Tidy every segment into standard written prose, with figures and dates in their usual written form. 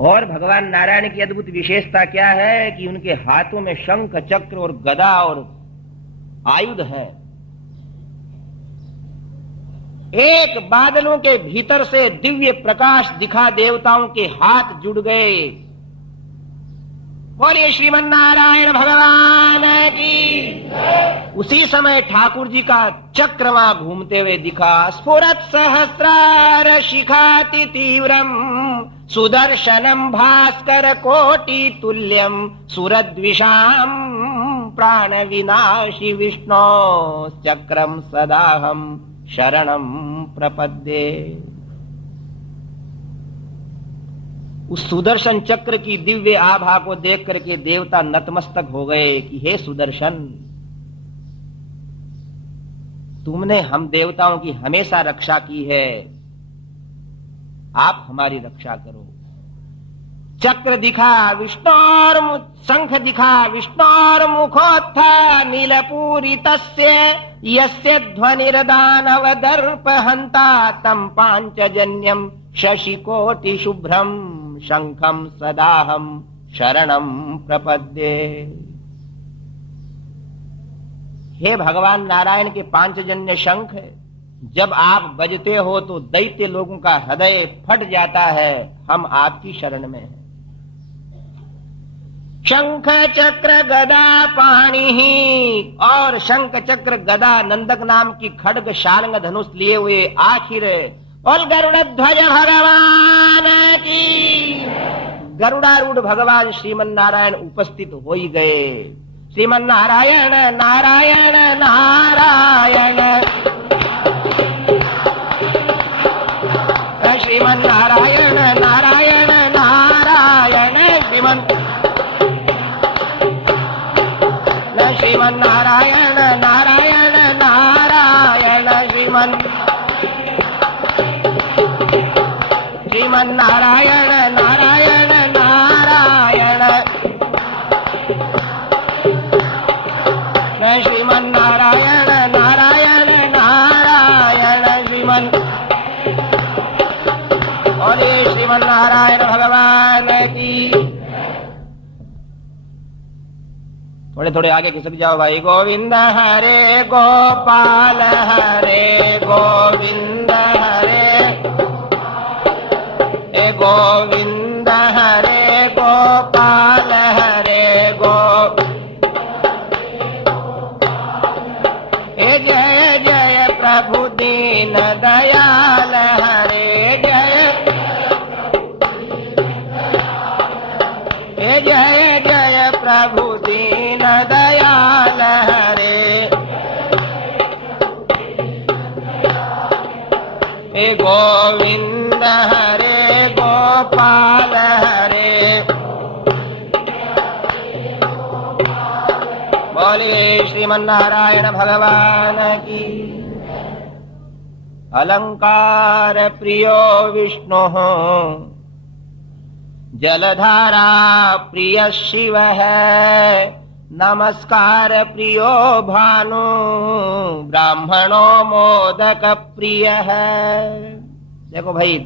और भगवान नारायण की अद्भुत विशेषता क्या है कि उनके हाथों में शंख, चक्र और गदा और आयुध है। एक बादलों के भीतर से दिव्य प्रकाश दिखा, देवताओं के हाथ जुड़ गए। बोलिए श्रीमन नारायण भगवान की। उसी समय ठाकुर जी का चक्र वहां घूमते हुए दिखा। स्फुरत सहस्रार शिखाति तीव्रम सुदर्शनम भास्कर कोटि तुल्यम सुरद्विषाम प्राण विनाशी विष्णो चक्रम सदाहम शरणम प्रपद्ये। उस सुदर्शन चक्र की दिव्य आभा को देख करके देवता नतमस्तक हो गए कि हे सुदर्शन, तुमने हम देवताओं की हमेशा रक्षा की है, आप हमारी रक्षा करो। चक्र दिखा विष्णोर, शंख दिखा विष्णोर मुखोत्था नीलपूरितस्य यस्य ध्वनिर्दानव दर्प हंता तम पांचजन्यम शशिकोटि शुभ्रम शंखम सदाहम शरणम प्रपद्ये। हे भगवान नारायण के पांचजन्य शंख, जब आप बजते हो तो दैत्य लोगों का हृदय फट जाता है, हम आपकी शरण में हैं। शंख चक्र गदा पाणी ही, और शंख चक्र गदा नंदक नाम की खड्ग शालंग धनुष लिए हुए आखिर और गरुड़ ध्वज भगवान की, गरुड़ारूढ़ भगवान श्रीमन नारायण उपस्थित हो ही गए। श्रीमन नारायण नारायण नारायण, श्रीमन नारायण नारायण नारायण, श्रीमन नारायण नारायण नारायण, श्रीमन नारायण नारायण नारायण, श्रीमन नारायण नारायण नारायण, श्रीमन, और ये श्रीमन नारायण भगवान की। थोड़े थोड़े आगे खिसक जाओ भाई। गोविंद हरे गोपाल हरे गोविंद हरे, गोविंद हरे गोपाल हरे जय जय प्रभु दीन दयाल हरे, जय जय प्रभु दीन दयाल हरे। गोविंद हरे गोपाल हरे, बोलिए श्रीमन नारायण भगवान की। अलंकार प्रियो विष्णु जलधारा प्रिय शिव है, नमस्कार प्रियो भानु ब्राह्मणों मोदक प्रिय है। देखो भाई,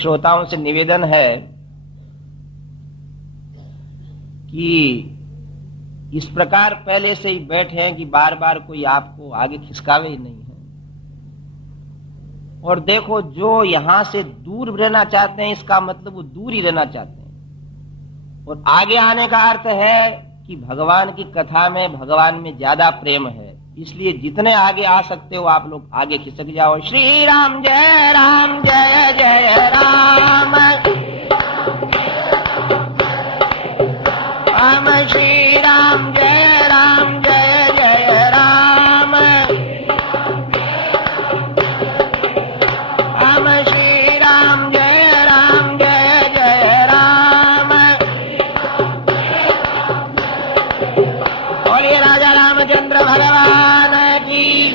श्रोताओं से निवेदन है कि इस प्रकार पहले से ही बैठे हैं कि बार बार कोई आपको आगे खिसकावे ही नहीं है। और देखो, जो यहां से दूर रहना चाहते हैं, इसका मतलब वो दूर ही रहना चाहते हैं। और आगे आने का अर्थ है कि भगवान की कथा में, भगवान में ज्यादा प्रेम है। इसलिए जितने आगे आ सकते हो आप लोग आगे खिसक जाओ। श्री राम जय जय राम, राम श्री राम जय जय राम, राम श्री राम जय जय राम। और ये राजा रामचंद्र भगवान की।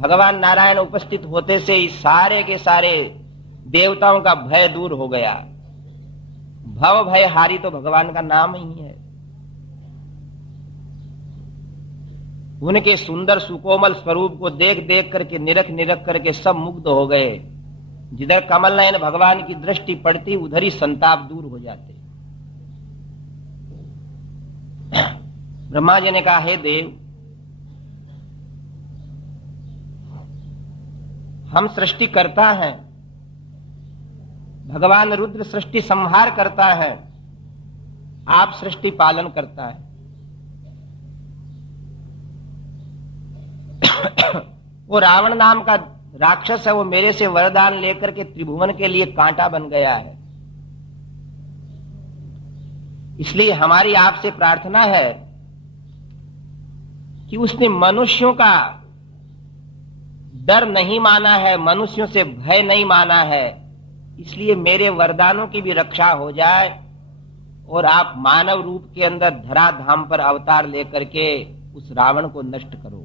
भगवान नारायण उपस्थित होते से ही सारे के सारे देवताओं का भय दूर हो गया। भव भय हारी तो भगवान का नाम ही है। उनके सुंदर सुकोमल स्वरूप को देख देख करके, निरख निरख करके सब मुग्ध हो गए। जिधर कमल नयन भगवान की दृष्टि पड़ती उधर ही संताप दूर हो जाते। ब्रह्मा जी ने कहा, हे देव, हम सृष्टि करता है, भगवान रुद्र सृष्टि संहार करता है, आप सृष्टि पालन करता है। वो रावण नाम का राक्षस है, वो मेरे से वरदान लेकर के त्रिभुवन के लिए कांटा बन गया है। इसलिए हमारी आपसे प्रार्थना है कि उसने मनुष्यों का डर नहीं माना है, मनुष्यों से भय नहीं माना है, इसलिए मेरे वरदानों की भी रक्षा हो जाए और आप मानव रूप के अंदर धराधाम पर अवतार लेकर के उस रावण को नष्ट करो।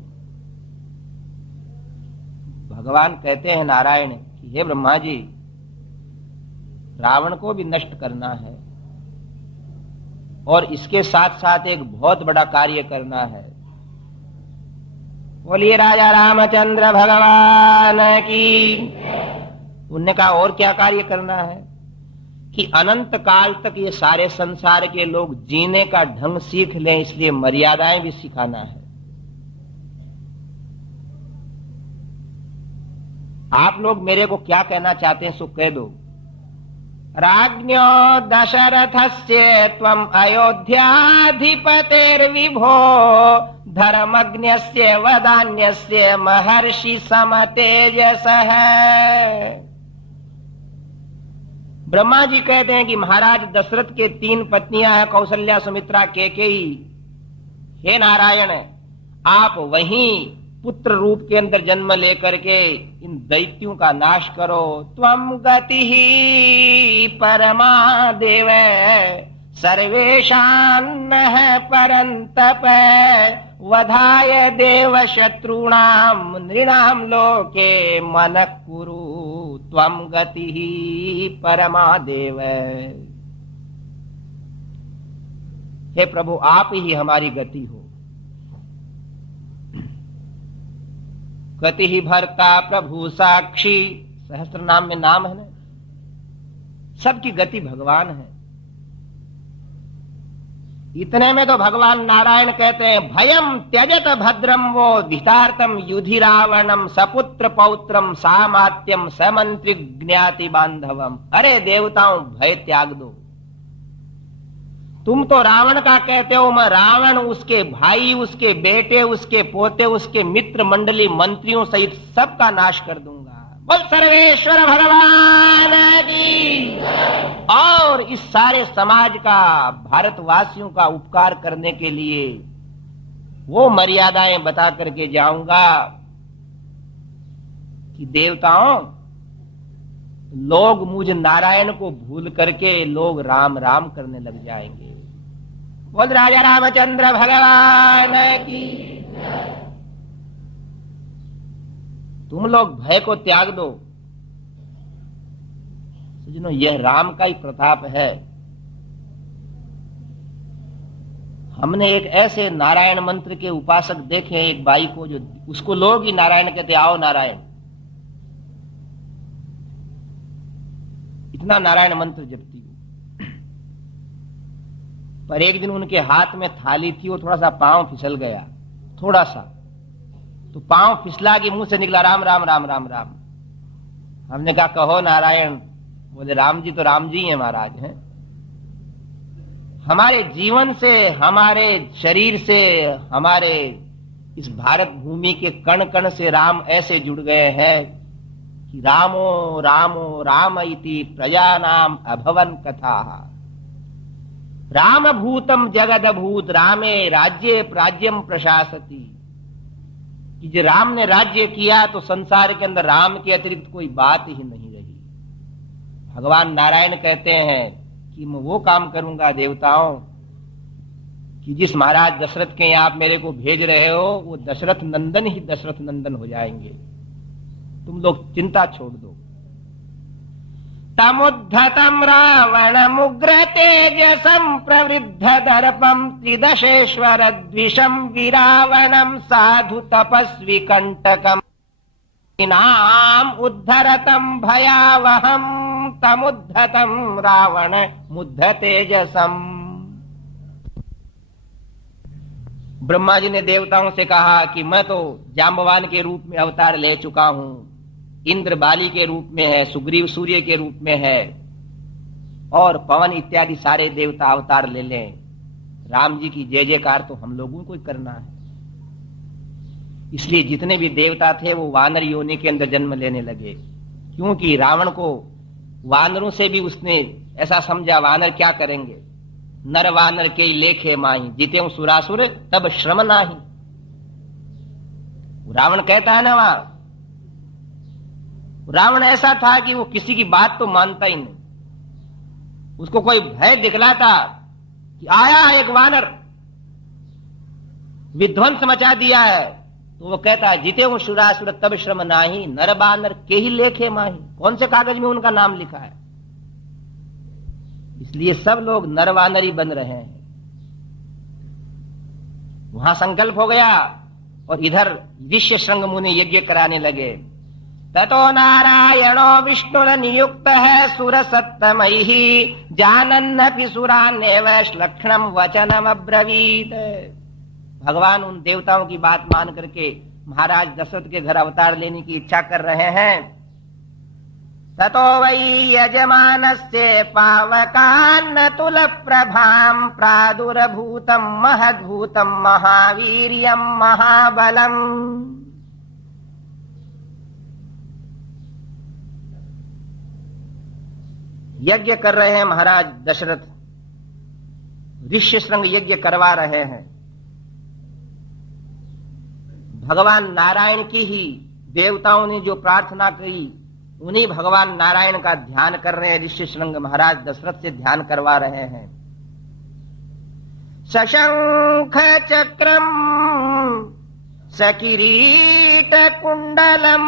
भगवान कहते हैं नारायण कि हे ब्रह्मा जी, रावण को भी नष्ट करना है और इसके साथ साथ एक बहुत बड़ा कार्य करना है। बोलिए राजा रामचंद्र भगवान की। उनने कहा, और क्या कार्य करना है? कि अनंत काल तक ये सारे संसार के लोग जीने का ढंग सीख लें, इसलिए मर्यादाएं भी सिखाना है। आप लोग मेरे को क्या कहना चाहते हैं सो कह दो। राज्ञो दशरथस्य त्वम् अयोध्याधिपतेर्विभो धर्मज्ञस्य वदान्यस्य महर्षि समतेजसः। ब्रह्मा जी कहते हैं कि महाराज दशरथ के 3 पत्नियां हैं, कौशल्या, सुमित्रा, कैकेयी। हे नारायण, आप वहीं पुत्र रूप के अंदर जन्म लेकर के इन दैत्यों का नाश करो। त्वं गतिः परमा देव सर्वेषान्नः परन्तप वधाय देव शत्रूणाम नृणाम लोके मनः कुरु त्वं गतिः परमा देव। हे प्रभु, आप ही हमारी गति हो। गति ही भर्ता प्रभु साक्षी, सहस्त्र नाम में नाम है ना, सबकी गति भगवान है। इतने में तो भगवान नारायण कहते हैं, भयम त्यजत भद्रम वो धितार्थम युधि रावणम सपुत्र पौत्रम सामात्यम समंत्रि ज्ञाति बांधवम। अरे देवताओं, भय त्याग दो। तुम तो रावण का कहते हो, मैं रावण, उसके भाई, उसके बेटे, उसके पोते, उसके मित्र मंडली, मंत्रियों सहित सबका नाश कर दूंगा। बोल सर्वेश्वर भगवान की। और इस सारे समाज का, भारतवासियों का उपकार करने के लिए वो मर्यादाएं बता करके जाऊंगा कि देवताओं, लोग मुझ नारायण को भूल करके लोग राम राम करने लग जाएंगे। बोल राजा रामचंद्र भगवान की। तुम लोग भय को त्याग दो। सज्जनों, यह राम का ही प्रताप है। हमने एक ऐसे नारायण मंत्र के उपासक देखे, एक बाई को, जो उसको लोग ही नारायण कहते, आओ नारायण। इतना नारायण मंत्र जपती हो। पर एक दिन उनके हाथ में थाली थी, वो थोड़ा सा पांव फिसल गया, थोड़ा सा, तो पांव फिसला के मुंह से निकला राम राम राम राम राम। हमने कहा, कहो नारायण। बोले, राम जी तो राम जी हैं महाराज हैं। हमारे जीवन से, हमारे शरीर से, हमारे इस भारत भूमि के कण कण से राम ऐसे जुड़ गए हैं कि रामो रामो राम इति प्रजानाम अभवन कथा। राम भूतम जगदभूत रामे राज्ये प्राज्यम प्रशासति। कि जो राम ने राज्य किया तो संसार के अंदर राम के अतिरिक्त कोई बात ही नहीं रही। भगवान नारायण कहते हैं कि मैं वो काम करूंगा देवताओं कि जिस महाराज दशरथ के यहाँ आप मेरे को भेज रहे हो, वो दशरथ नंदन ही दशरथ नंदन हो जाएंगे। तुम लोग चिंता छोड़ दो। तमुद्धतम रावणमुग्र तेजसं प्रवृद्ध दर्पं त्रिदशेश्वर द्विषं विरावणं साधु तपस्वी कंटकम्। नाम उद्धरतम भयावहम तमुद्धतम रावण मुद्ध तेजसम। ब्रह्मा जी ने देवताओं से कहा कि मैं तो जाम्बवान के रूप में अवतार ले चुका हूं, इंद्र बाली के रूप में है, सुग्रीव सूर्य के रूप में है, और पवन इत्यादि सारे देवता अवतार ले लें, राम जी की जय जयकार तो हम लोगों को ही करना है। इसलिए जितने भी देवता थे वो वानर योनि के अंदर जन्म लेने लगे, क्योंकि रावण को वानरों से भी उसने ऐसा समझा, वानर क्या करेंगे, नर वानर के लेखे माही जीते सुरासुर तब श्रम नाही। रावण कहता है ना, वहां रावण ऐसा था कि वो किसी की बात तो मानता ही नहीं। उसको कोई भय दिखलाता कि आया एक वानर विध्वंस मचा दिया है, तो वो कहता है जीते सुरासुर तब श्रम नाही, नर बानर के ही लेखे माही। कौन से कागज में उनका नाम लिखा है? इसलिए सब लोग नरवानरी बन रहे हैं। वहां संकल्प हो गया और इधर ऋष्य श्रृंग मुनि यज्ञ कराने लगे। ततो नारायणो विष्णुर नियुक्त है सुर सत्तमयी, जानन्नपि सुरान्नेव लक्षणम वचनम अब्रवीत। भगवान उन देवताओं की बात मान करके महाराज दशरथ के घर अवतार लेने की इच्छा कर रहे हैं। ततो वै यजमानस्य पावकान्नतुल प्रभां प्रादुर्भूतं महद्भूतं महावीर्यं महाबलम्। यज्ञ कर रहे हैं महाराज दशरथ, ऋष्य श्रृंग यज्ञ करवा रहे हैं। भगवान नारायण की ही देवताओं ने जो प्रार्थना की, उन्हीं भगवान नारायण का ध्यान कर रहे हैं। ऋष्य श्रृंग महाराज दशरथ से ध्यान करवा रहे हैं। सशंख चक्रम सकिरीट कुंडलम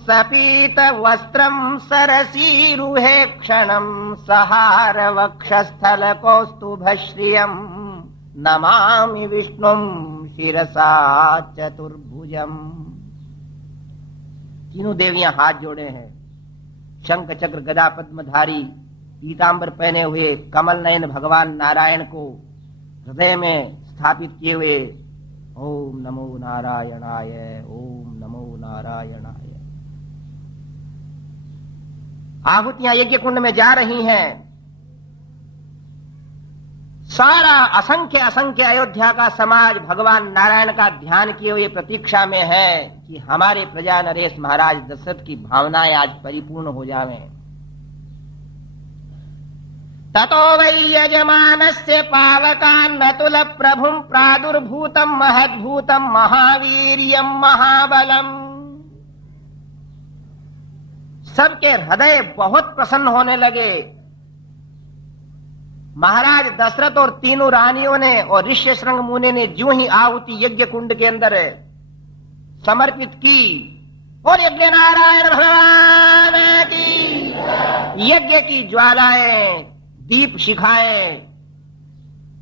सपीत वस्त्रम सरसीरुहे क्षणम सहार वक्षस्थल कौस्तुभश्रियम नमामि विष्णुम शिरसा चतुर्भुजम। तीनों देवियां हाथ जोड़े हैं, शंख चक्र गदा पद्मधारी पीतांबर पहने हुए कमल नयन भगवान नारायण को हृदय में स्थापित किए हुए ओम नमो नारायणाय, ओम नमो नारायणाय। आहुतियां यज्ञ कुंड में जा रही हैं। सारा असंख्य असंख्य अयोध्या का समाज भगवान नारायण का ध्यान किए हुए प्रतीक्षा में है कि हमारे प्रजा नरेश महाराज दशरथ की भावनाएं आज परिपूर्ण हो जावें। ततो वै यजमानस्य पावकान्नतुल प्रभुं प्रादुर्भूतं महद्भूतं महावीर्यं महाबलम्। सबके हृदय बहुत प्रसन्न होने लगे। महाराज दशरथ और तीनों रानियों ने और ऋष्य श्रृंग मुनि ने जो ही आहुति यज्ञ कुंड के अंदर समर्पित की, और यज्ञ नारायण भगवान की यज्ञ की ज्वालाएं, दीप शिखाएं,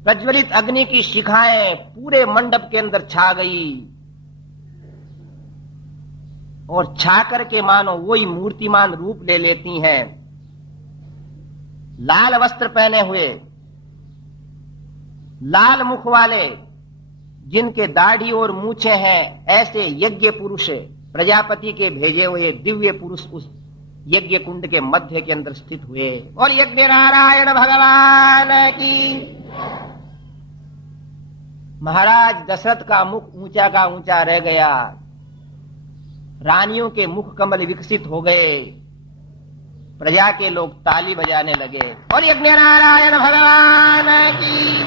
प्रज्वलित अग्नि की शिखाएं पूरे मंडप के अंदर छा गई, और छा करके मानो वही मूर्तिमान रूप ले लेती हैं। लाल वस्त्र पहने हुए, लाल मुख वाले, जिनके दाढ़ी और मूछे हैं, ऐसे यज्ञ पुरुष, प्रजापति के भेजे हुए दिव्य पुरुष उस यज्ञ कुंड के मध्य के अंदर स्थित हुए। और यज्ञ नारायण भगवान की। महाराज दशरथ का मुख ऊंचा का ऊंचा रह गया, रानियों के मुख कमल विकसित हो गए, प्रजा के लोग ताली बजाने लगे। और यज्ञ नारायण भगवान की।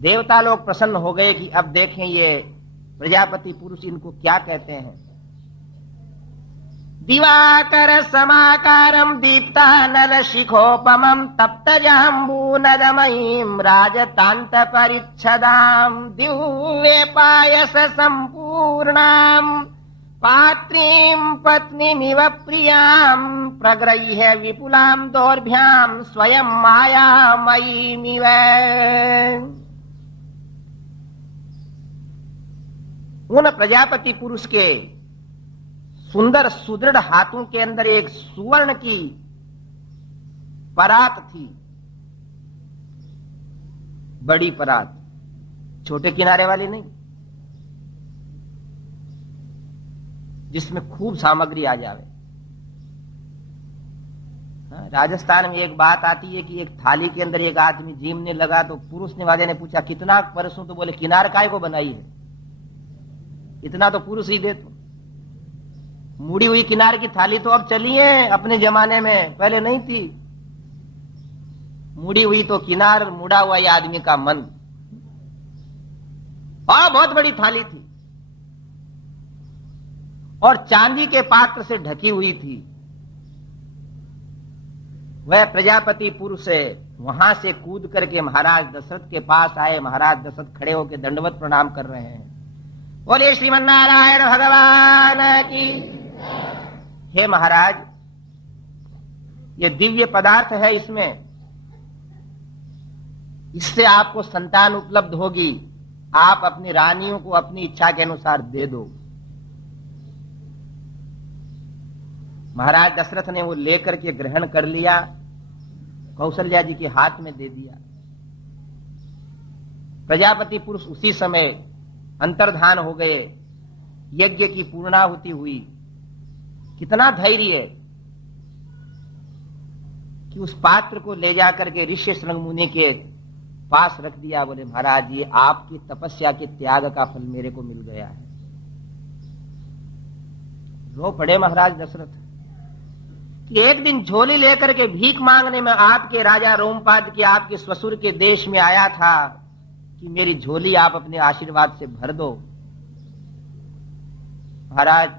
देवता लोग प्रसन्न हो गए कि अब देखें ये प्रजापति पुरुष इनको क्या कहते हैं। दिवाकर समाकारम दीप्तानल शिखोपमं तप्त जाम्बूनदमयीं राजतांत परिच्छदां दिव्य पायस संपूर्णां पात्रीं पत्नीमिव प्रियां प्रगृह्य विपुलां दोर्भ्यां स्वयं मायामयीमिव। उन प्रजापति पुरुष के सुंदर सुदृढ़ हाथों के अंदर एक सुवर्ण की परात थी, बड़ी परात, छोटे किनारे वाली नहीं, जिसमें खूब सामग्री आ जावे। राजस्थान में एक बात आती है कि एक थाली के अंदर एक आदमी जीमने लगा तो पुरुष ने वाले ने पूछा कितना परसों, तो बोले किनार काय को बनाई है, इतना तो पुरुष ही दे। तो मुड़ी हुई किनार की थाली तो अब चली है, अपने जमाने में पहले नहीं थी। मुड़ी हुई तो किनार, मुड़ा हुआ ये आदमी का मन। और बहुत बड़ी थाली थी और चांदी के पात्र से ढकी हुई थी। वह प्रजापति पुरुष वहां से कूद करके महाराज दशरथ के पास आए। महाराज दशरथ खड़े होकर दंडवत प्रणाम कर रहे हैं। बोले श्रीमन्नारायण भगवान की। हे महाराज, ये दिव्य पदार्थ है, इससे आपको संतान उपलब्ध होगी। आप अपनी रानियों को अपनी इच्छा के अनुसार दे दो। महाराज दशरथ ने वो लेकर के ग्रहण कर लिया, कौशल्या जी के हाथ में दे दिया। प्रजापति पुरुष उसी समय अंतर्धान हो गए। यज्ञ की पूर्णाहुति हुई। कितना धैर्य है कि उस पात्र को ले जाकर के ऋषि शृंग मुनि के पास रख दिया। बोले महाराज, ये आपकी तपस्या के त्याग का फल मेरे को मिल गया है। रो पड़े महाराज दशरथ कि एक दिन झोली लेकर के भीख मांगने में आपके राजा रोमपाद के, आपके ससुर के देश में आया था कि मेरी झोली आप अपने आशीर्वाद से भर दो। महाराज,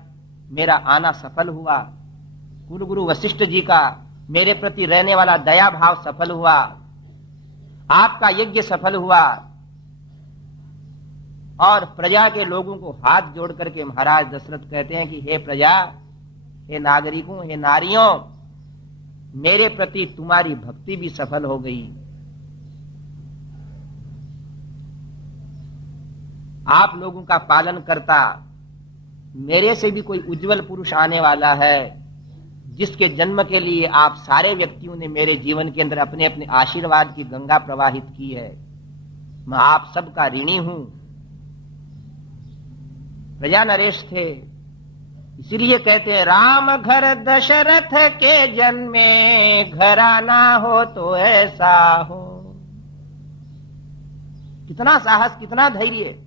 मेरा आना सफल हुआ। कुलगुरु वशिष्ठ जी का मेरे प्रति रहने वाला दया भाव सफल हुआ। आपका यज्ञ सफल हुआ। और प्रजा के लोगों को हाथ जोड़ करके महाराज दशरथ कहते हैं कि हे प्रजा, हे नागरिकों, हे नारियों, मेरे प्रति तुम्हारी भक्ति भी सफल हो गई। आप लोगों का पालन करता मेरे से भी कोई उज्जवल पुरुष आने वाला है, जिसके जन्म के लिए आप सारे व्यक्तियों ने मेरे जीवन के अंदर अपने अपने आशीर्वाद की गंगा प्रवाहित की है। मैं आप सबका ऋणी हूं। प्रजा नरेश थे, इसलिए कहते हैं राम घर दशरथ के जन्मे, घराना हो तो ऐसा हो। कितना साहस, कितना धैर्य।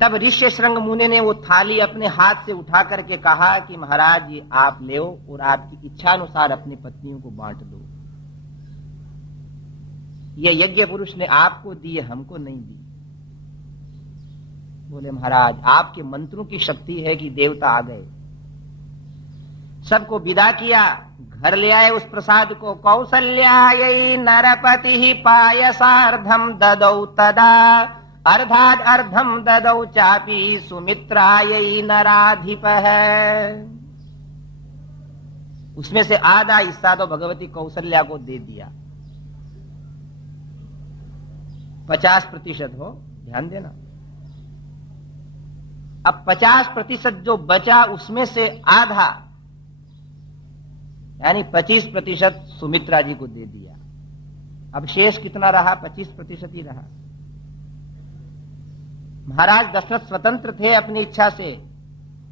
तब ऋषि शृंग मुनि ने वो थाली अपने हाथ से उठा करके कहा कि महाराज, ये आप ले और आपकी इच्छा अनुसार अपनी पत्नियों को बांट दो। ये यज्ञ पुरुष ने आपको दी, हमको नहीं दी। बोले महाराज, आपके मंत्रों की शक्ति है कि देवता आ गए। सबको विदा किया, घर ले आए उस प्रसाद को। कौसल्यायै नरपति पायसार्धम ददौ तदा, अर्धाद अर्धम ददौ चापी सुमित्रायै नराधिप है। उसमें से आधा हिस्सा तो भगवती कौशल्या को दे दिया। 50% हो, ध्यान देना। अब 50% जो बचा उसमें से आधा यानी 25% सुमित्रा जी को दे दिया। अब शेष कितना रहा? 25% ही रहा। महाराज दशरथ स्वतंत्र थे अपनी इच्छा से।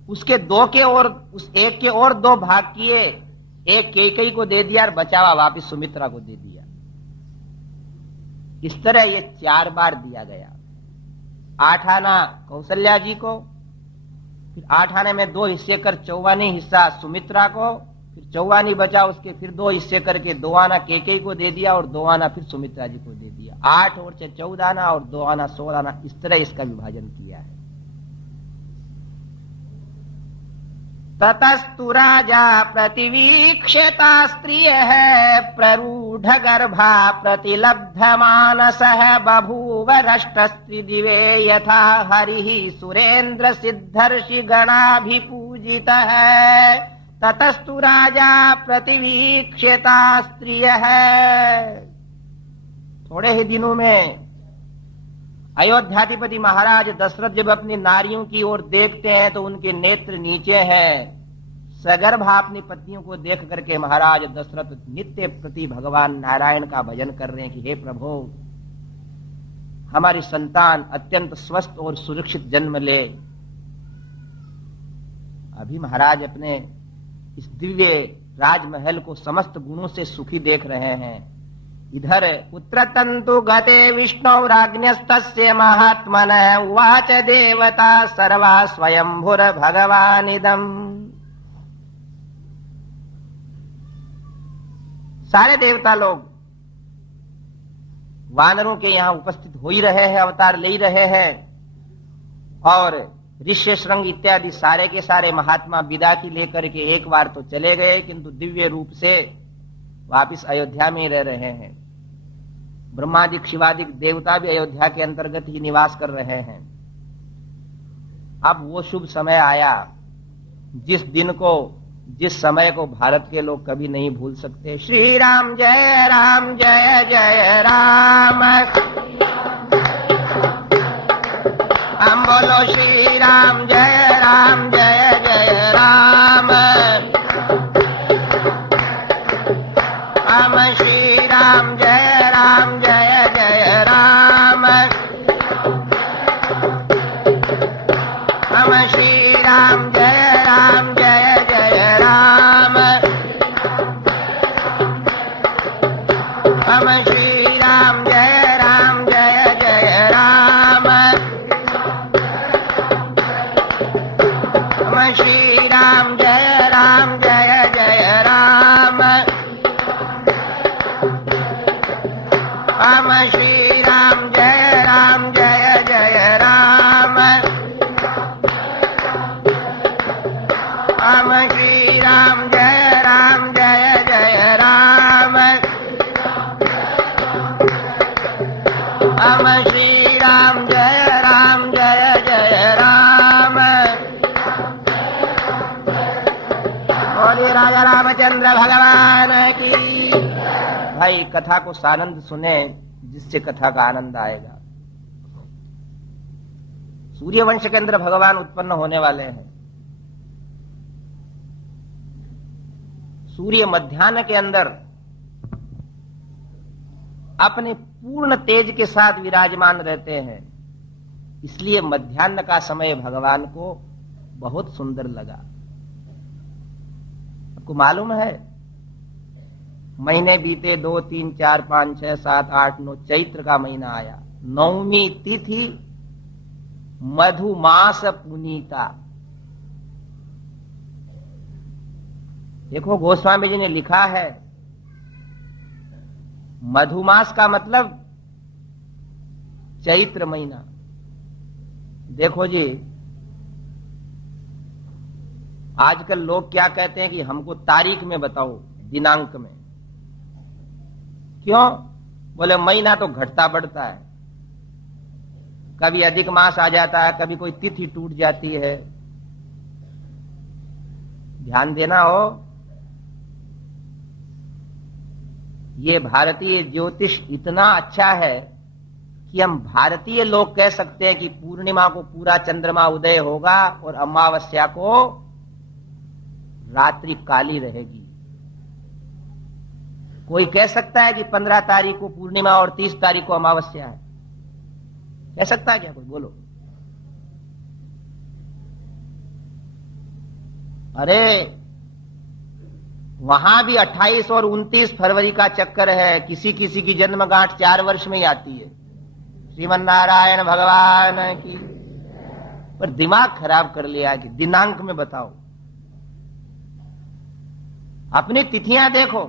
उसके दो के और उस एक के और दो भाग किए। एक कैकेयी को दे दिया और बचा हुआ वापिस सुमित्रा को दे दिया। इस तरह ये 4 बार दिया गया। 8 आना कौशल्या जी को, फिर 8 आने में 2 हिस्से कर 54 हिस्सा सुमित्रा को, फिर 54 बचा उसके फिर 2 हिस्से करके 2 आना कैकेयी को दे दिया और 2 आना फिर सुमित्रा जी को दे दिया। 8 और 14 आना और 2 आना 16 आना, इस तरह इसका विभाजन किया है। ततस्तु राजा प्रतिवीक्षता स्त्रियः प्ररूढ़ गर्भा प्रतिलब्ध मानसः बभूव रष्टस्त्रि दिवे यथा हरिः सुरेन्द्र सिद्धर्षि गणाभिपूजितः। ततस्तु राजा प्रतिवीक्षता स्त्रियः। थोड़े ही दिनों में अयोध्याधिपति महाराज दशरथ जब अपनी नारियों की ओर देखते हैं तो उनके नेत्र नीचे हैं। सगर्भा अपनी पत्नियों को देख करके महाराज दशरथ नित्य प्रति भगवान नारायण का भजन कर रहे हैं कि हे प्रभु, हमारी संतान अत्यंत स्वस्थ और सुरक्षित जन्म ले। अभी महाराज अपने इस दिव्य राजमहल को समस्त गुणों से सुखी देख रहे हैं। इधर पुत्रतंतु गते विष्णु राज्ञस्तस्य महात्मन उवाच देवता सर्वा स्वयंभुर भगवानिदम्। सारे देवता लोग वानरों के यहां उपस्थित हो ही रहे हैं, अवतार ले ही रहे हैं, और ऋष्य श्रृंग इत्यादि सारे के सारे महात्मा विदा की लेकर के एक बार तो चले गए, किंतु दिव्य रूप से वापिस अयोध्या में रह रहे हैं। ब्रह्मादिक शिवादिक देवता भी अयोध्या के अंतर्गत ही निवास कर रहे हैं। अब वो शुभ समय आया जिस समय को भारत के लोग कभी नहीं भूल सकते। श्री राम जय जय राम, हम बोलो श्री राम जय जय राम। हम श्री राम जय जय राम। हम श्री राम जय जय राम। हम श्री राम जय जय राम। हम श्री राम जय जय राम। हम श्री राम जय जय राम। हम श्री राम जय जय राम। हम श्री राम जय जय राम। बोलिए राजा रामचंद्र भगवान की। भाई कथा को सानंद सुने, जिससे कथा का आनंद आएगा। सूर्यवंश के अंदर भगवान उत्पन्न होने वाले हैं। सूर्य मध्याह्न के अंदर अपने पूर्ण तेज के साथ विराजमान रहते हैं, इसलिए मध्याह्न का समय भगवान को बहुत सुंदर लगा। आपको मालूम है, महीने बीते 2, 3, 4, 5, 6, 7, 8, 9 चैत्र का महीना आया। 9वीं तिथि मधुमास पुनीता। देखो गोस्वामी जी ने लिखा है, मधुमास का मतलब चैत्र महीना। देखो जी, आजकल लोग क्या कहते हैं कि हमको तारीख में बताओ, दिनांक में। क्यों? बोले महीना तो घटता बढ़ता है, कभी अधिक मास आ जाता है, कभी कोई तिथि टूट जाती है। ध्यान देना हो, ये भारतीय ज्योतिष इतना अच्छा है कि हम भारतीय लोग कह सकते हैं कि पूर्णिमा को पूरा चंद्रमा उदय होगा और अमावस्या को रात्रि काली रहेगी। कोई कह सकता है कि 15 तारीख को पूर्णिमा और 30 तारीख को अमावस्या है? कह सकता है क्या कोई? बोलो। अरे वहां भी 28 और 29 फरवरी का चक्कर है। किसी किसी की जन्मगांठ 4 वर्ष में ही आती है। श्रीमन नारायण भगवान की। पर दिमाग खराब कर लिया कि दिनांक में बताओ। अपनी तिथियां देखो,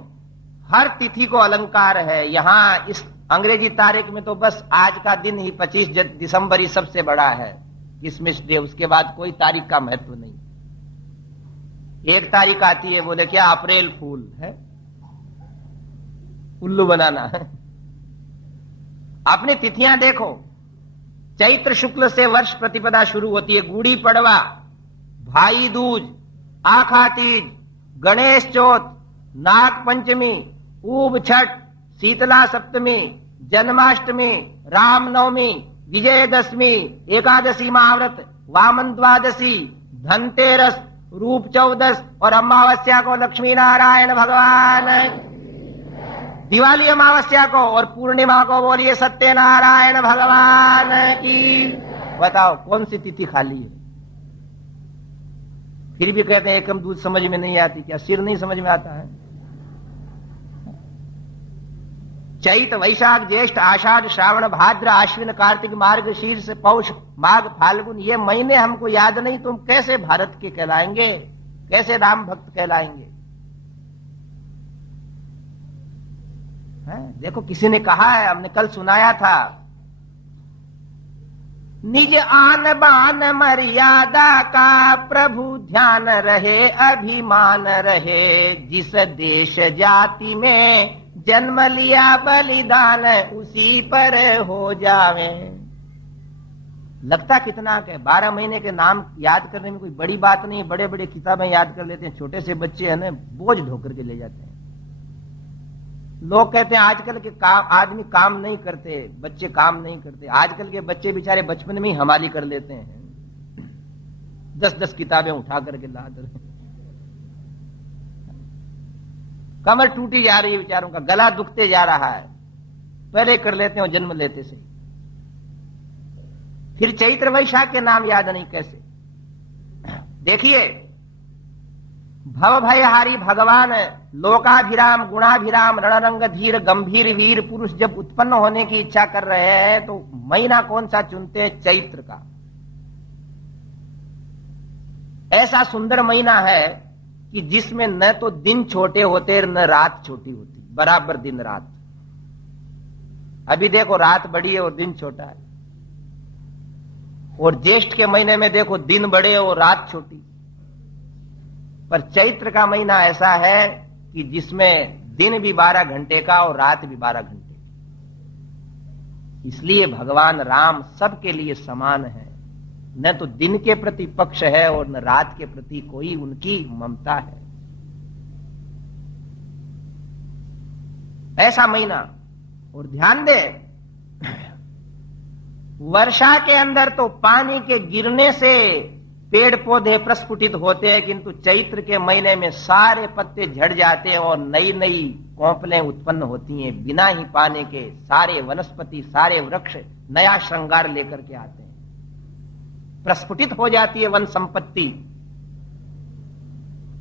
हर तिथि को अलंकार है। यहां इस अंग्रेजी तारीख में तो बस आज का दिन ही 25 दिसंबर ही सबसे बड़ा है, क्रिसमस डे। उसके बाद कोई तारीख का महत्व नहीं। एक तारीख आती है, बोले क्या अप्रैल फूल है, उल्लू बनाना है। अपनी तिथियां देखो, चैत्र शुक्ल से वर्ष प्रतिपदा शुरू होती है। गुड़ी पड़वा, भाई दूज, आखा तीज, गणेश चौथ, नाग पंचमी, ऊब छठ, शीतला सप्तमी, जन्माष्टमी, रामनवमी, विजयदशमी, एकादशी महाव्रत, वामन द्वादशी, धनतेरस, रूप चौदस और अमावस्या को लक्ष्मी नारायण भगवान, दिवाली अमावस्या को और पूर्णिमा को बोलिए सत्यनारायण भगवान की। बताओ कौन सी तिथि खाली है? फिर भी कहते हैं एकम दूध समझ में नहीं आती। क्या सिर नहीं समझ में आता है? चैत वैशाख ज्येष्ठ आषाढ़ श्रावण भाद्र आश्विन कार्तिक मार्ग शीर्ष पौष माघ फाल्गुन, ये महीने हमको याद नहीं, तुम कैसे भारत के कहलाएंगे? कैसे राम भक्त कहलाएंगे? देखो किसी ने कहा है, हमने कल सुनाया था, निज आन बान मर्यादा का प्रभु ध्यान रहे, अभिमान रहे, जिस देश जाति में जन्म लिया बलिदान, उसी पर हो जावे। लगता कितना के 12 महीने के नाम याद करने में कोई बड़ी बात नहीं, बड़े बड़े किताबें याद कर लेते हैं, छोटे से बच्चे है ना बोझ ढोकर के ले जाते हैं। लोग कहते हैं आजकल के आदमी काम नहीं करते, बच्चे काम नहीं करते। आजकल के बच्चे बेचारे बचपन में ही हमाली कर लेते हैं, 10-10 किताबें उठा करके ला दे। कमर टूटी जा रही है बेचारों का, गला दुखते जा रहा है, पहले कर लेते हैं जन्म लेते से। फिर चैत्र वैशाख के नाम याद नहीं कैसे? देखिए भव भयहारी भगवान लोकाभिराम गुणाभिराम रणरंग धीर गंभीर वीर पुरुष जब उत्पन्न होने की इच्छा कर रहे हैं तो महीना कौन सा चुनते हैं? चैत्र का। ऐसा सुंदर महीना है कि जिसमें न तो दिन छोटे होते न रात छोटी होती, बराबर दिन रात। अभी देखो रात बड़ी है और दिन छोटा है, और ज्येष्ठ के महीने में देखो दिन बड़े और रात छोटी। पर चैत्र का महीना ऐसा है कि जिसमें दिन भी 12 घंटे का और रात भी 12 घंटे। इसलिए भगवान राम सबके लिए समान है, न तो दिन के प्रति पक्ष है और न रात के प्रति कोई उनकी ममता है। ऐसा महीना। और ध्यान दे, वर्षा के अंदर तो पानी के गिरने से पेड़ पौधे प्रस्फुटित होते हैं, किंतु चैत्र के महीने में सारे पत्ते झड़ जाते हैं और नई नई कोंपलें उत्पन्न होती हैं। बिना ही पानी के सारे वनस्पति सारे वृक्ष नया श्रृंगार लेकर के आते हैं, प्रस्फुटित हो जाती है वन संपत्ति।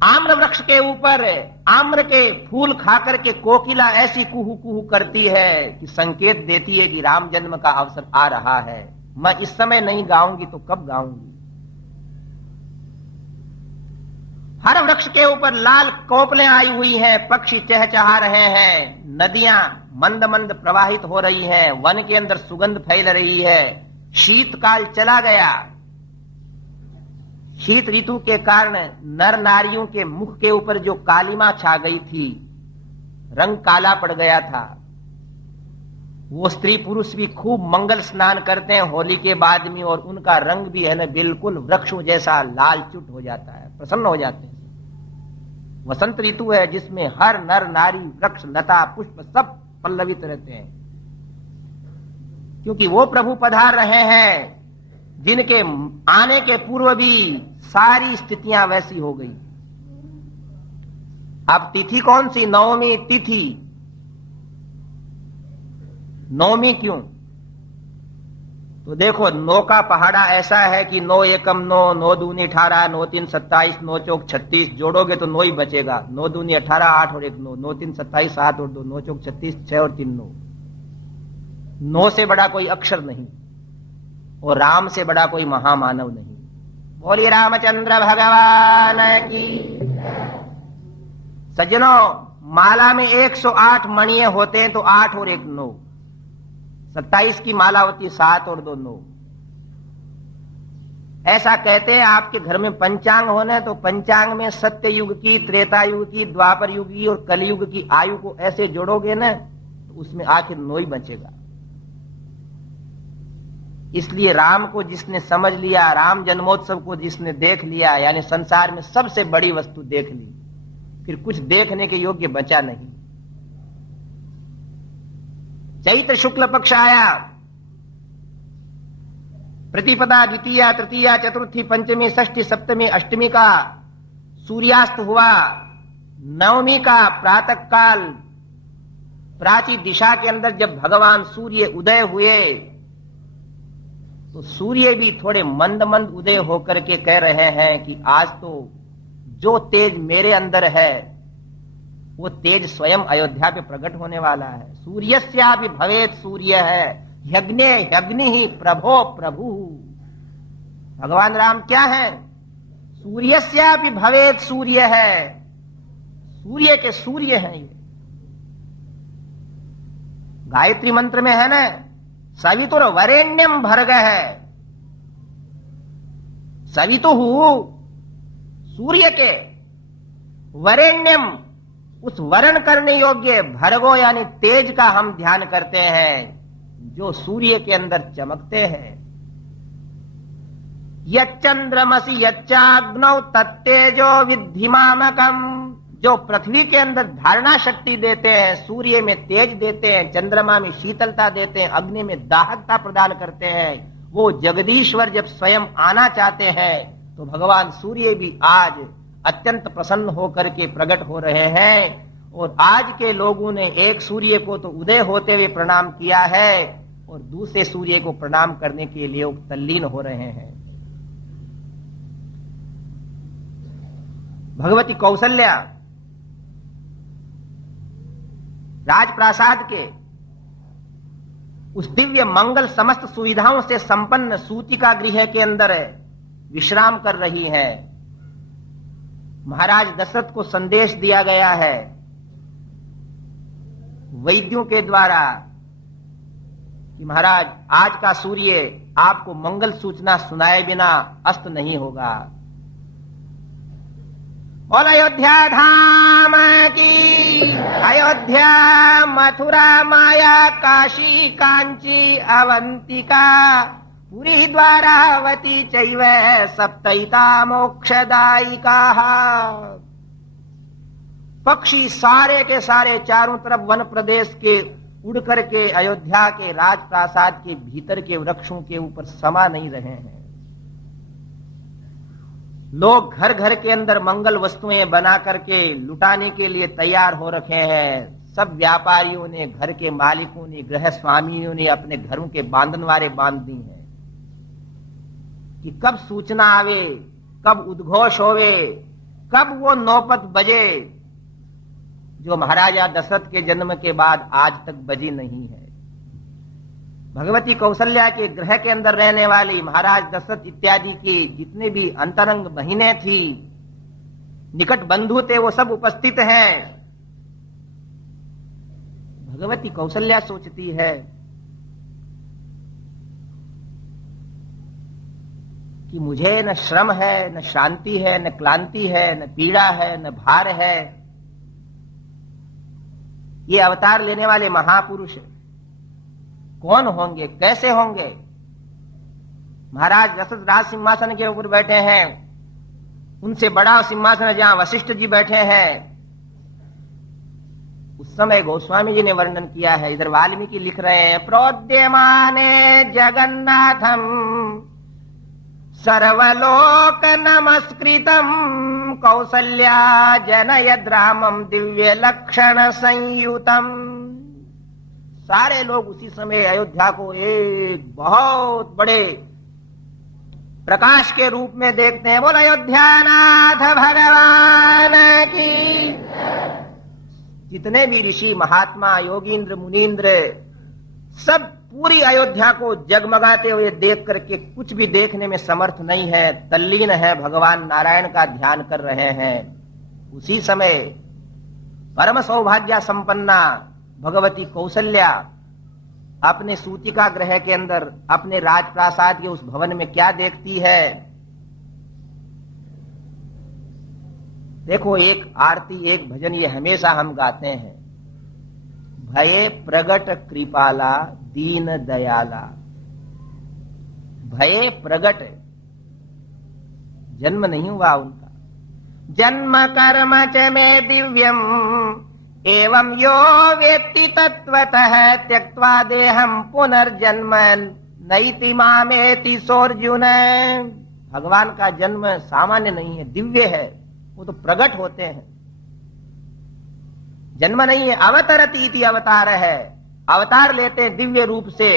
आम्र वृक्ष के ऊपर आम्र के फूल खाकर के कोकिला ऐसी कुहू कुहू करती है कि संकेत देती है कि राम जन्म का अवसर आ रहा है। मैं इस समय नहीं गाऊंगी तो कब गाऊंगी? हर वृक्ष के ऊपर लाल कोपलें आई हुई हैं, पक्षी चहचहा रहे हैं, नदियां मंद मंद प्रवाहित हो रही हैं, वन के अंदर सुगंध फैल रही है। शीतकाल चला गया। शीत ऋतु के कारण नर नारियों के मुख के ऊपर जो कालिमा छा गई थी, रंग काला पड़ गया था। वो स्त्री पुरुष भी खूब मंगल स्नान करते हैं होली के बाद में, और उनका रंग भी है ना बिल्कुल वृक्षों जैसा लाल चुट हो जाता है, प्रसन्न हो जाते हैं। वसंत ऋतु है जिसमें हर नर नारी वृक्ष लता पुष्प सब पल्लवित रहते हैं, क्योंकि वो प्रभु पधार रहे हैं जिनके आने के पूर्व भी सारी स्थितियां वैसी हो गई। अब तिथि कौन सी? नवमी तिथि। नवमी क्यों? तो देखो, 9 का पहाड़ा ऐसा है कि 9 एकम 9, 9 दूनी 18, 9 3 27, 9 चौक 36, जोड़ोगे तो 9 ही बचेगा। 9 दूनी 18, 8 और 1 9, 9 3 27, 7 और 2, 9 चौक 36, 6 और 3 9। 9 से बड़ा कोई अक्षर नहीं और राम से बड़ा कोई महामानव नहीं। बोलिए रामचंद्र भगवान की। सज्जनों, माला में 108 मणिये होते हैं, तो 8 और 1 9, 27 की माला होती है, 7 और 2 9। ऐसा कहते हैं। आपके घर में पंचांग होने तो पंचांग में सत्य युग की, त्रेता युग की, द्वापर युग की और कलयुग की आयु को ऐसे जोड़ोगे ना तो उसमें आखिर 9 ही बचेगा। इसलिए राम को जिसने समझ लिया, राम जन्मोत्सव को जिसने देख लिया, यानी संसार में सबसे बड़ी वस्तु देख ली, फिर कुछ देखने के योग्य बचा नहीं। चैत्र शुक्ल पक्ष आया, प्रतिपदा, द्वितीया, तृतीया, चतुर्थी, पंचमी, षष्ठी, सप्तमी, अष्टमी का सूर्यास्त हुआ, नवमी का प्रातः काल प्राची दिशा के अंदर जब भगवान सूर्य उदय हुए तो सूर्य भी थोड़े मंद मंद उदय होकर के कह रहे हैं कि आज तो जो तेज मेरे अंदर है वो तेज स्वयं अयोध्या पे प्रकट होने वाला है। सूर्यस्यापि भवेत् सूर्य है, यज्ञ यज्ञ ही प्रभो प्रभु। भगवान राम क्या है? सूर्यस्यापि भवेत् सूर्य है, सूर्य के सूर्य हैं ये। गायत्री मंत्र में है ना, सवितुर वरेण्यम भर्ग है। सवितु सूर्य के, वरेण्यम उस वर्ण करने योग्य, भर्गो यानी तेज का हम ध्यान करते हैं जो सूर्य के अंदर चमकते हैं। यच्चंद्रमसि यच्चाग्नौ तत्तेजो विद्धिमामकम, जो पृथ्वी के अंदर धारणा शक्ति देते हैं, सूर्य में तेज देते हैं, चंद्रमा में शीतलता देते हैं, अग्नि में दाहकता प्रदान करते हैं, वो जगदीश्वर जब स्वयं आना चाहते हैं तो भगवान सूर्य भी आज अत्यंत प्रसन्न होकर के प्रकट हो रहे हैं। और आज के लोगों ने एक सूर्य को तो उदय होते हुए प्रणाम किया है और दूसरे सूर्य को प्रणाम करने के लिए तल्लीन हो रहे हैं। भगवती कौसल्या राजप्रासाद के उस दिव्य मंगल समस्त सुविधाओं से संपन्न सूतिका गृह के अंदर विश्राम कर रही है। महाराज दशरथ को संदेश दिया गया है वैद्यों के द्वारा कि महाराज आज का सूर्य आपको मंगल सूचना सुनाए बिना अस्त नहीं होगा। बोल अयोध्या धाम की, अयोध्या मथुरा माया काशी कांची अवंतिका पुरी द्वारावती चैव सप्तैता मोक्षदायिका। पक्षी सारे के सारे चारों तरफ वन प्रदेश के उड़ करके अयोध्या के राजप्रासाद के भीतर के वृक्षों के ऊपर समा नहीं रहे हैं। लोग घर घर के अंदर मंगल वस्तुएं बना करके लुटाने के लिए तैयार हो रखे हैं। सब व्यापारियों ने, घर के मालिकों ने, गृह स्वामियों ने अपने घरों के बांधनवारे बांध दी हैं कि कब सूचना आवे, कब उद्घोष होवे, कब वो नौबत बजे जो महाराजा दशरथ के जन्म के बाद आज तक बजी नहीं है। भगवती कौशल्या के गृह के अंदर रहने वाली महाराज दशरथ इत्यादि की जितने भी अंतरंग बहिनें थी, निकट बंधु थे, वो सब उपस्थित हैं। भगवती कौशल्या सोचती है कि मुझे न श्रम है, न शांति है, न क्लांति है, न पीड़ा है, न भार है। ये अवतार लेने वाले महापुरुष कौन होंगे, कैसे होंगे? महाराज दशरथ राज सिंहासन के ऊपर बैठे हैं, उनसे बड़ा सिंहासन जहां वशिष्ठ जी बैठे हैं। उस समय गोस्वामी जी ने वर्णन किया है, इधर वाल्मीकि लिख रहे हैं, प्रोद्यमाने जगन्नाथम सर्वलोक नमस्कृतम कौसल्या जनयद रामम दिव्य लक्षण संयुतम। सारे लोग उसी समय अयोध्या को एक बहुत बड़े प्रकाश के रूप में देखते हैं। बोल अयोध्यानाथ भगवान की। जितने भी ऋषि महात्मा योगींद्र मुनींद्र सब पूरी अयोध्या को जगमगाते हुए देख करके कुछ भी देखने में समर्थ नहीं है, तल्लीन है, भगवान नारायण का ध्यान कर रहे हैं। उसी समय परम सौभाग्य संपन्ना भगवती कौशल्या अपने सूतिका गृह के अंदर अपने राजप्रासाद के उस भवन में क्या देखती है? देखो, एक आरती एक भजन ये हमेशा हम गाते हैं, भये प्रगट कृपाला दीन दयाला। भये प्रगट, जन्म नहीं हुआ उनका, जन्म कर्म च में दिव्यम एवं यो वेत्ति तत्वतः त्यक्त्वा देहम पुनर्जन्म नैति मामेति सोर्जुन। भगवान का जन्म सामान्य नहीं है, दिव्य है, वो तो प्रकट होते हैं, जन्म नहीं है। अवतरती इति अवतार है, अवतार लेते दिव्य रूप से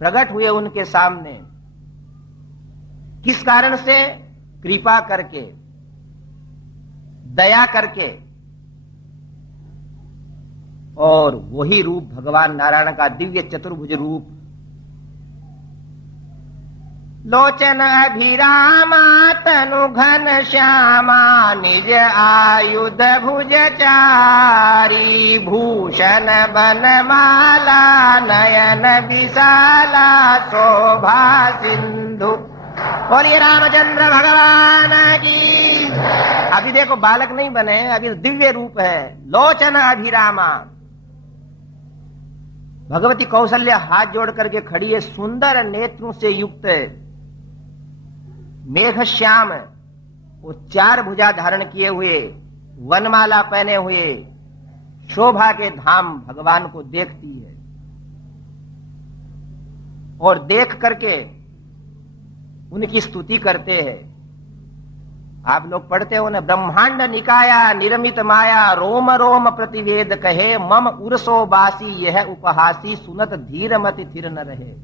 प्रकट हुए उनके सामने। किस कारण से? कृपा करके, दया करके। और वही रूप भगवान नारायण का दिव्य चतुर्भुज रूप। लोचन अभिरामा तनु घन श्यामा निज आयुध भुज चारी। भूषण बनमाला नयन विशाला शोभा सिंधु। बोलिए रामचंद्र भगवान की। अभी देखो बालक नहीं बने, अभी दिव्य रूप है। लोचन अभिरामा, भगवती कौशल्या हाथ जोड़ करके खड़ी है, सुंदर नेत्रों से युक्त मेघ श्याम, वो 4 भुजा धारण किए हुए, वनमाला पहने हुए, शोभा के धाम भगवान को देखती है। और देख करके उनकी स्तुति करते हैं। आप लोग पढ़ते हो ना, ब्रह्मांड निकाया निर्मित माया रोम रोम प्रतिवेद कहे। मम उर्सो बासी यह उपहासी सुनत धीर मति थिर न रहे।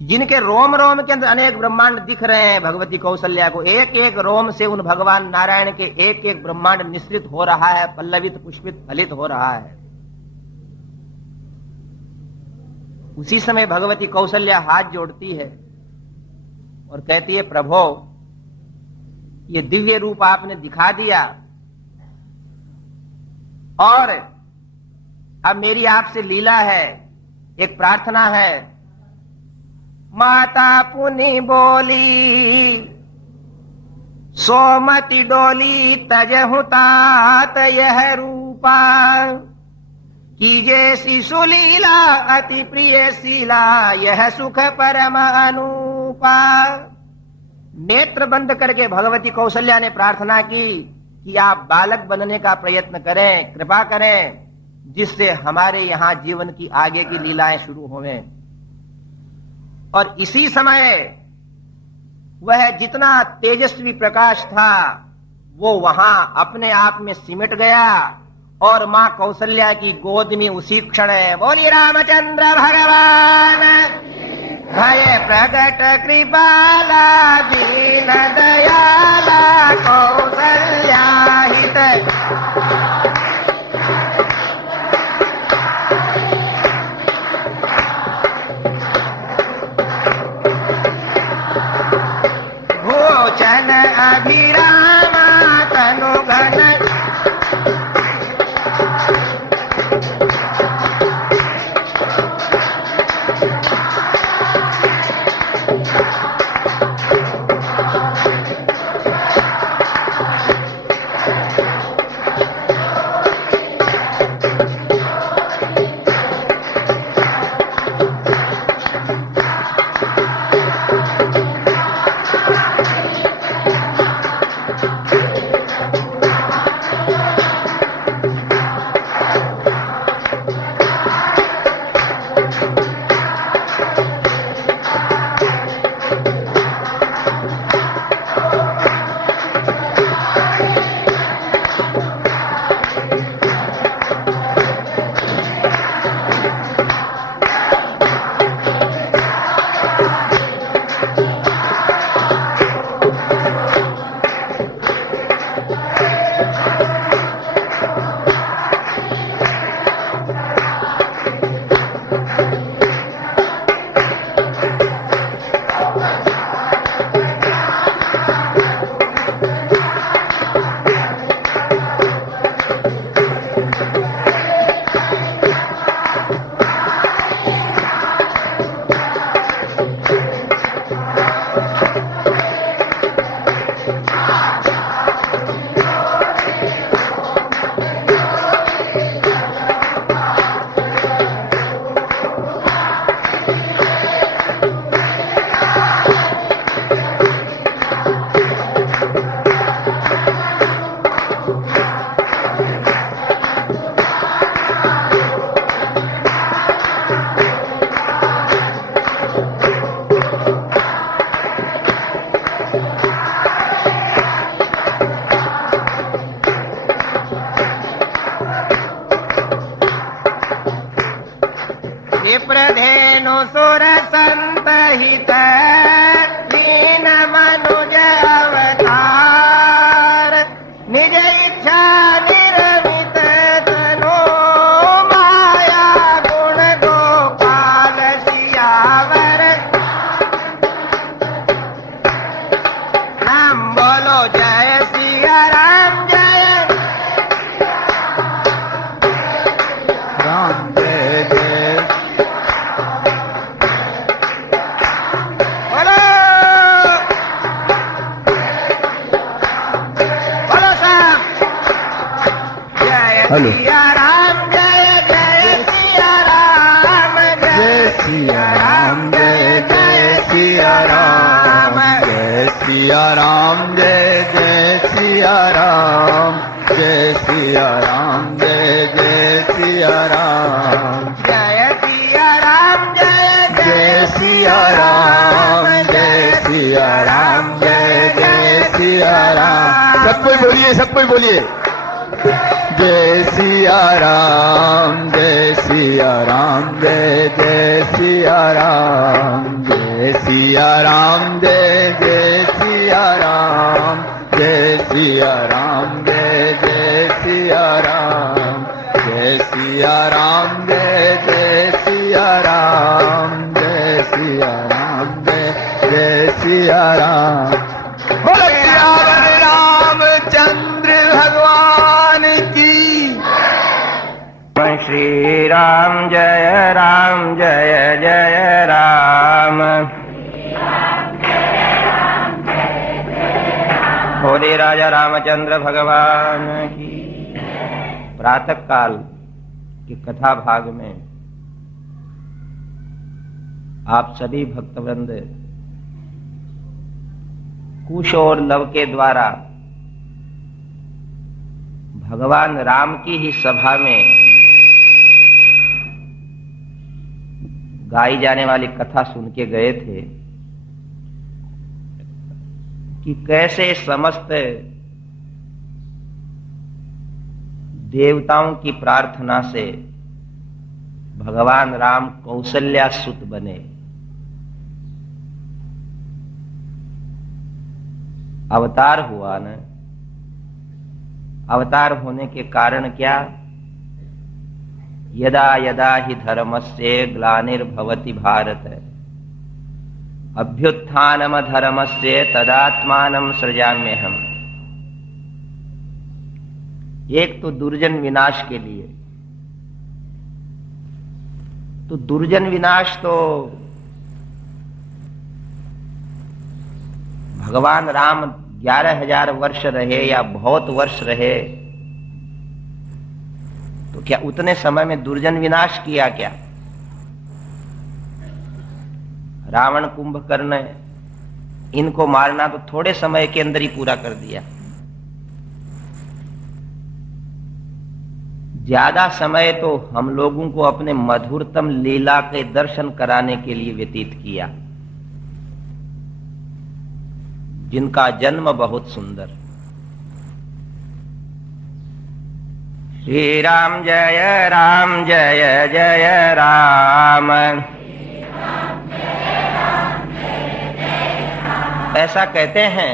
जिनके रोम रोम के अंदर अनेक ब्रह्मांड दिख रहे हैं भगवती कौशल्या को, एक एक रोम से उन भगवान नारायण के एक एक ब्रह्मांड निश्रित हो रहा है, पल्लवित पुष्पित फलित हो रहा है। उसी समय भगवती कौशल्या हाथ जोड़ती है और कहती है, प्रभो ये दिव्य रूप आपने दिखा दिया, और अब मेरी आपसे लीला है, एक प्रार्थना है। माता पुनि बोली सोमति डोली तजहु तात यह रूपा। कीजे शिशु लीला अति प्रिय शीला यह सुख परम अनूपा। नेत्र बंद करके भगवती कौशल्या ने प्रार्थना की कि आप बालक बनने का प्रयत्न करें, कृपा करें, जिससे हमारे यहां जीवन की आगे की लीलाएं शुरू होवें। और इसी समय वह जितना तेजस्वी प्रकाश था वो वहां अपने आप में सिमट गया और मां कौशल्या की गोद में उसी क्षण है। बोलिए रामचंद्र भगवान। भय प्रगट कृपाला दीन दयाला कौशल्या हित। भोजन अभिरामा तनु घन। विप्रधेनु सुर संत हित दीन मनुज अवतार निज इच्छा निर्मित तनो माया गुण गोपाल सियावर राम बोलो जय सिया राम जय राम जय जय बोलो बोलो साहब जय हेलो। सिया राम जय जय सिया राम जय सिया राम जय जय सिया राम जय सिया राम जय जय सिया राम जय सिया राम जय जय सिया राम जय सिया राम जय जय सिया राम जय सिया राम जय जय सिया राम सब कोई बोलिए सब कोई बोलिए जय सिया राम जय सिया राम जय जय सिया राम जय सिया राम जय जय सिया राम जय सिया राम जय जय सिया राम जय सिया राम जय जय सिया राम जय सिया राम जय जय सिया राम बोलो सियावर रामचंद्र भगवान की श्री राम जय जय राम बोले राजा रामचंद्र भगवान की। प्रातः काल की कथा भाग में आप सभी भक्तवृंद कुश और लव के द्वारा भगवान राम की ही सभा में गाई जाने वाली कथा सुन के गए थे कि कैसे समस्त देवताओं की प्रार्थना से भगवान राम कौशल्या सुत बने। अवतार हुआ न, अवतार होने के कारण क्या? यदा यदा हि धर्मस्य ग्लानिर्भवति भारत अभ्युत्थानम धर्मस्य तदात्मानं सृजाम्यहम्। एक तो दुर्जन विनाश के लिए, तो दुर्जन विनाश तो भगवान राम 11,000 वर्ष रहे या बहुत वर्ष रहे, तो क्या उतने समय में दुर्जन विनाश किया क्या? रावण कुंभकर्ण इनको मारना तो थोड़े समय के अंदर ही पूरा कर दिया। ज्यादा समय तो हम लोगों को अपने मधुरतम लीला के दर्शन कराने के लिए व्यतीत किया, जिनका जन्म बहुत सुंदर। श्री राम जय जय राम ऐसा कहते हैं।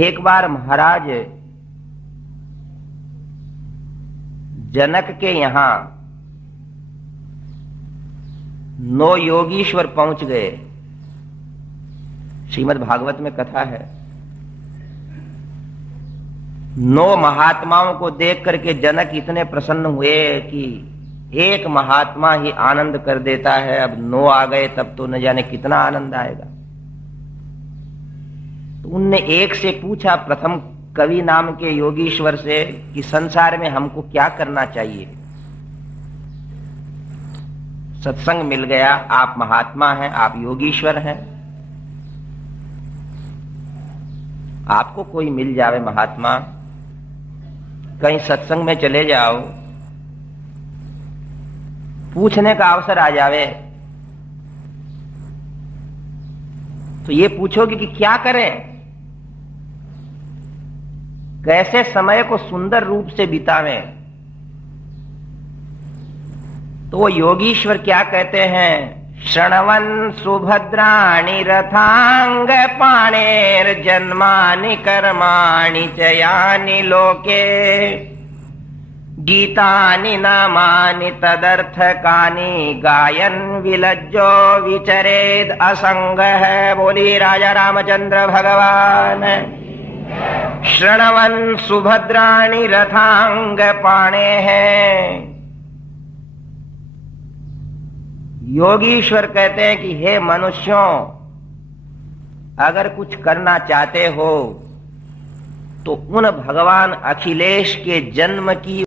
एक बार महाराज जनक के यहां 9 योगीश्वर पहुंच गए। श्रीमद् भागवत में कथा है, 9 महात्माओं को देख करके जनक इतने प्रसन्न हुए कि एक महात्मा ही आनंद कर देता है, अब 9 आ गए तब तो न जाने कितना आनंद आएगा। तो उनने एक से पूछा, प्रथम कवि नाम के योगीश्वर से, कि संसार में हमको क्या करना चाहिए। सत्संग मिल गया, आप महात्मा हैं, आप योगीश्वर हैं, आपको कोई मिल जावे महात्मा, कहीं सत्संग में चले जाओ, पूछने का अवसर आ जावे, तो ये पूछोगे कि क्या करें, कैसे समय को सुंदर रूप से बितावें। तो वो योगीश्वर क्या कहते हैं? शृण्वन् सुभद्राणि रथांग पाणेर्जन्मानि कर्माणि च यानि लोके गीतानि नामानि तदर्थकानि गायन विलज्जो विचरेद असंगः। बोली राजा रामचंद्र भगवान। शृण्वन् सुभद्राणि रथांग पाणे है। योगीश्वर कहते हैं कि हे मनुष्यों, अगर कुछ करना चाहते हो तो उन भगवान अखिलेश के जन्म की